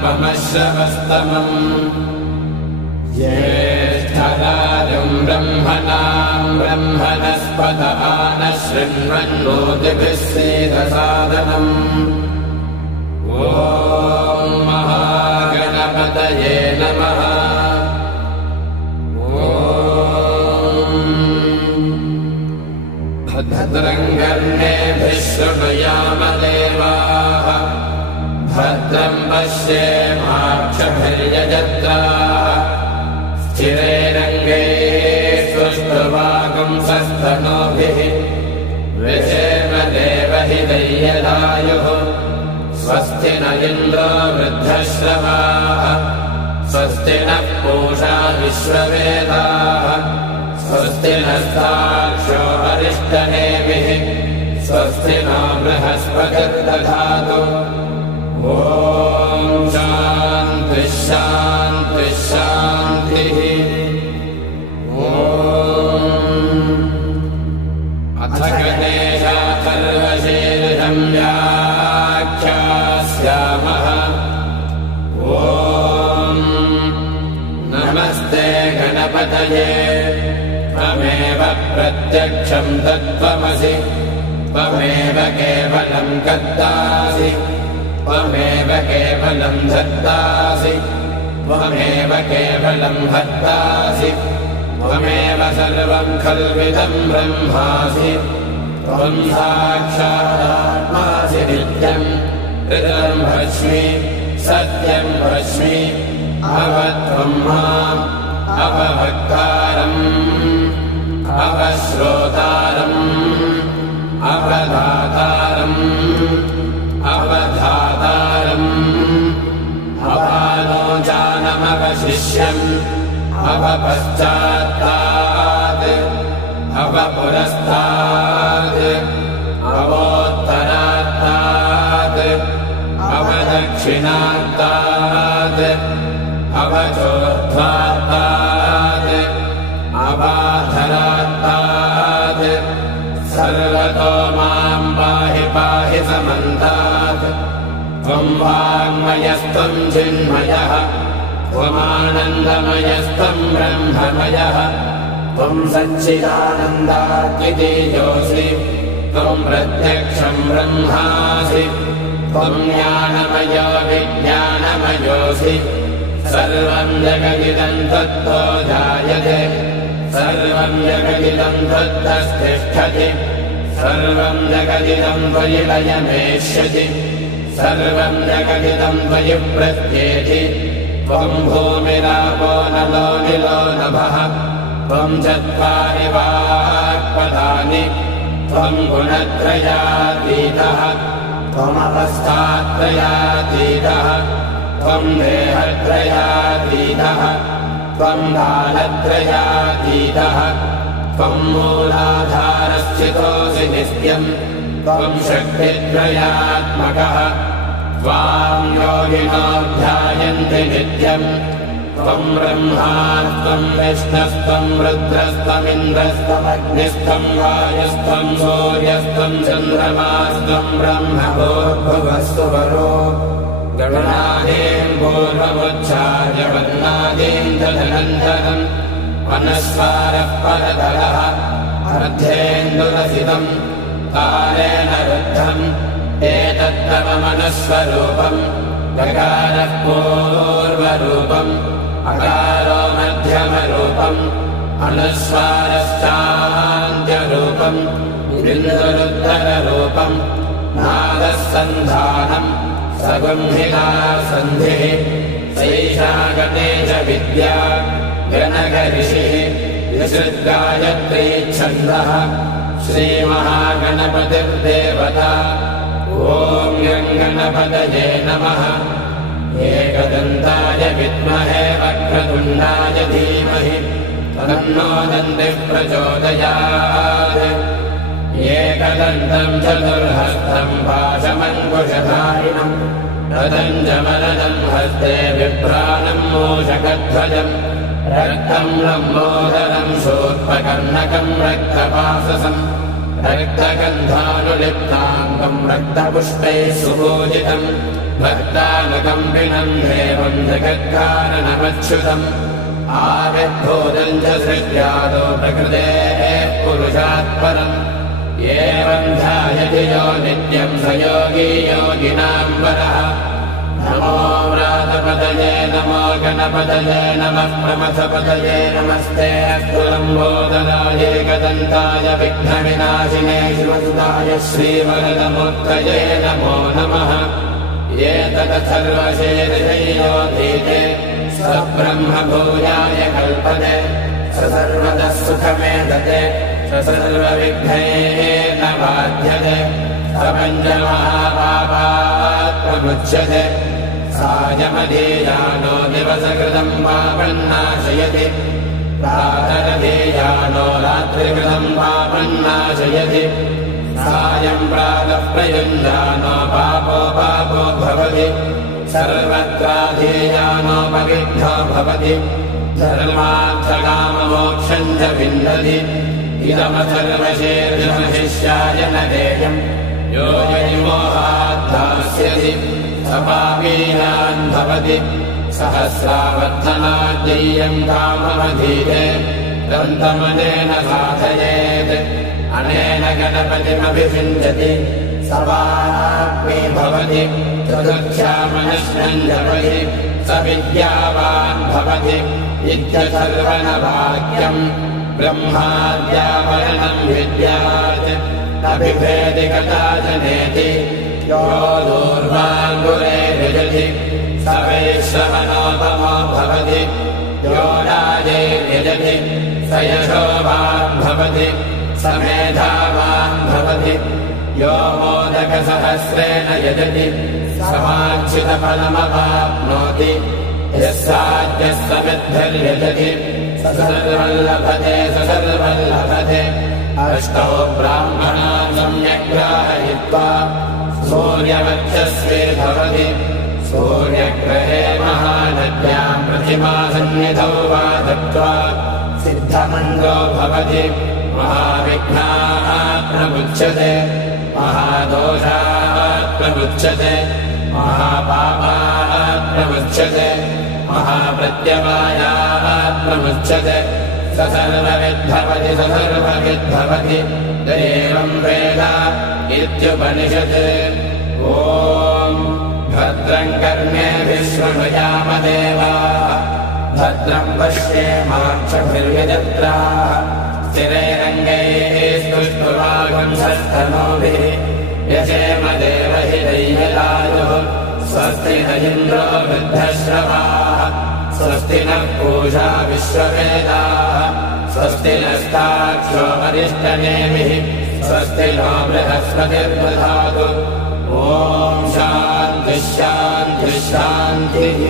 उपमश्रवस्तमम् ज्येष्ठराजम् ब्रह्मणाम् ब्रह्मणस्पत नः शृण्वन्नोतिभिः सीदसादनम् ॐ महागणपतये नमः। भद्रं कर्णेभिः शृणुयाम देवाः भद्रं पश्येमाक्षभिर्यजत्राः स्थिरैरङ्गैः सुष्ठुवागुंसस्तनूभिः विषेम देवहितैर्यदायुः स्वस्ति न इन्द्रो वृद्धश्रवाः स्वस्ति नः पूषा विश्ववेदाः स्वस्ति नस्ताक्षो अरिष्टनेमिः स्वस्ति नो बृहस्पतिर्दधातु। ॐ शान्तिः शान्तिः शान्तिः। अथ गणेशाथर्वशीर्षं व्याख्यास्यामः। ॐ नमस्ते गणपतये त्वमेव प्रत्यक्षं तत्त्वमसि त्वमेव केवलं कर्तासि त्वमेव केवलं धर्तासि त्वमेव केवलं हर्तासि त्वमेव सर्वं खल्विदं ब्रह्मासि त्वं साक्षादात्मासि नित्यं ऋतं भस्मि सत्यं भस्मि अवत्वं माम् अवभक्तारम् अवश्रोतारम् अवधातारम् अवधातारम् अवालोचानमवशिष्यम् अवपश्चात्तात् अवपुरस्तात् अवोत्तरात्तात् अवदक्षिणात्तात् अवचोर्ध्वात्तात् अवाधरात्तात् सर्वतो मां पाहि पाहि समन्तात् त्वं वाङ्मयस्त्वं चिन्मयः त्वमानन्दमयस्त्वं ब्रह्ममयः त्वं सच्चिदानन्दाद्वितीयोऽसि त्वं प्रत्यक्षं ब्रह्मासि त्वं ज्ञानमयो विज्ञानमयोऽसि सर्वं जगदिदं त्वत्तो जायते सर्वं जगदिदं त्वत्तस्तिष्ठति सर्वं जगदिदं त्वयि लयमेष्यति सर्वं जगदिदं त्वयि प्रत्येति त्वं भूमिरापो नलो निलो नभः त्वं चत्वारि वाक्पदानि त्वं गुणत्रयातीतः त्वमवस्थात्रयातीतः त्वं देहत्रयातीतः त्वं कालत्रयातीतः त्वं मूलाधारस्थितोऽसि नित्यं त्वं शक्तित्रयात्मकः त्वां योगिनो ध्यायन्ति नित्यं त्वं ब्रह्मा त्वं विष्णुस्त्वं रुद्रस्त्वमिन्द्रस्त्वमग्निस्त्वं वायुस्त्वं सूर्यस्त्वं चन्द्रमास्त्वं ब्रह्म भूर्भुवस्सुवरो गणादीं पूर्वमुच्चार्य वन्नादीं तदनन्तरम् मनस्वारः परतरः अर्धेन्दुरसितं कालेन रुद्धम् एतत्तव मनस्वरूपम् गकारः पूर्वरूपम् अकारो मध्यमरूपम् अनुस्वारश्चान्त्यरूपम् बिन्दुरुत्तररूपम् नादः सन्धानम् सगुंहिका सन्धिः सैषा गणेश विद्या गणकऋषिः विसृद्गायत्री छन्दः श्रीमहागणपतिर्देवता ॐ गणपतये नमः। एकदन्ताय विद्महे वक्रतुण्डाय धीमहि तन्नो दन्तिः प्रचोदयात् एकदन्तं चतुर्हस्तं पाशमङ्कुशधारिणम् रदञ्जमलनं हस्ते बिभ्राणं मूषकध्वजम् रक्तं लम्बोदरं शूर्पकर्णकं रक्तपाशसम् रक्तगन्धानुलिप्ताङ्गम् रक्तपुष्पैः सुपूजितम् भक्तानुकम्पिनम् देवम् जगत्कारणमच्युतम् आविर्भूतम् च सृष्ट्यादो प्रकृतेः पुरुषात् परम् एवम् ध्यायति यो नित्यम् स योगी योगिनाम् वरः नमो व्रातपतये नमो गणपतये नमः प्रमथपतये नमस्ते अस्तु लम्बोदराय एकदन्ताय विघ्नविनाशिने शिवसुताय श्रीवरदमूर्तये नमो नमः एतदथर्वशीर्षयोधीते स ब्रह्मभूयाय कल्पते स सर्वतः सुखमेधते स सर्वविघ्नैः न बाध्यते स पञ्चमहापापात् प्रमुच्यते सायमधीयानो दिवसकृतम् पापन्नाशयति प्रातरधीयानो रात्रिकृतम् पापन्नाशयति सायम् प्रातः प्रयुञ्जानो पापो पापो भवति सर्वत्राधीयानोपविद्धो भवति धर्मार्थकाममोक्षम् च विन्दति इदमथर्वशीर्षमशिष्याय न देयम् यो यैमोहात् दास्यति स पापीयान् भवति सहस्रावर्धनाद्यय्यम् काममधीते दन्तमनेन साधयेत् अनेन गणपतिमभिषिञ्चति स वाग्मी भवति चतुर्थ्यामनश्नम् जपति स विद्यावान् भवति इत्यथर्वणवाक्यम् ब्रह्माद्यावरणम् विद्यात् न बिभेति कदाचनेति यो दूर्वाङ्गुरे यजति स वैश्रवणोपमो भवति यो राजे यजति स यशोवान् भवति स मेधावान् भवति यो मोदकसहस्रेण यजति समार्जितफलमवाप्नोति यः साध्यः समिद्धिर्यजति स सर्वम् लभते स सर्वम् लभते अष्टौ ब्राह्मणान् सम्यक् ग्राहयित्वा सूर्यवक्षस्वे भवति सूर्यग्रहे महानद्याम् प्रतिमासन्निधौ वा दत्त्वा सिद्धमङ्गो भवति महाविघ्नाः प्रमुच्यते महादोषाः प्रमुच्यते महापापाः प्रमुच्यते महाप्रत्यवायाः प्रमुच्यते स सर्वविद्भवति स सर्वविद्भवति एवम् वेद इत्युपनिषत् ॐ भद्रम् कर्णेभिः शृणुयाम देवाः भद्रम् पश्येमाक्षभिर्यजत्राः स्थिरैरङ्गैः स्तुष्टुवागुंसस्तनूभिः यजेम देवहिदैवलायुः स्वस्ति न इन्द्रो वृद्धश्रवाः स्वस्ति नः पूषा विश्ववेदाः स्वस्ति नस्ताक्षो वरिष्ठनेमिः स्वस्ति नो बृहस्पतिर्दधातु ॐ शान्तिः शान्तिः शान्तिः।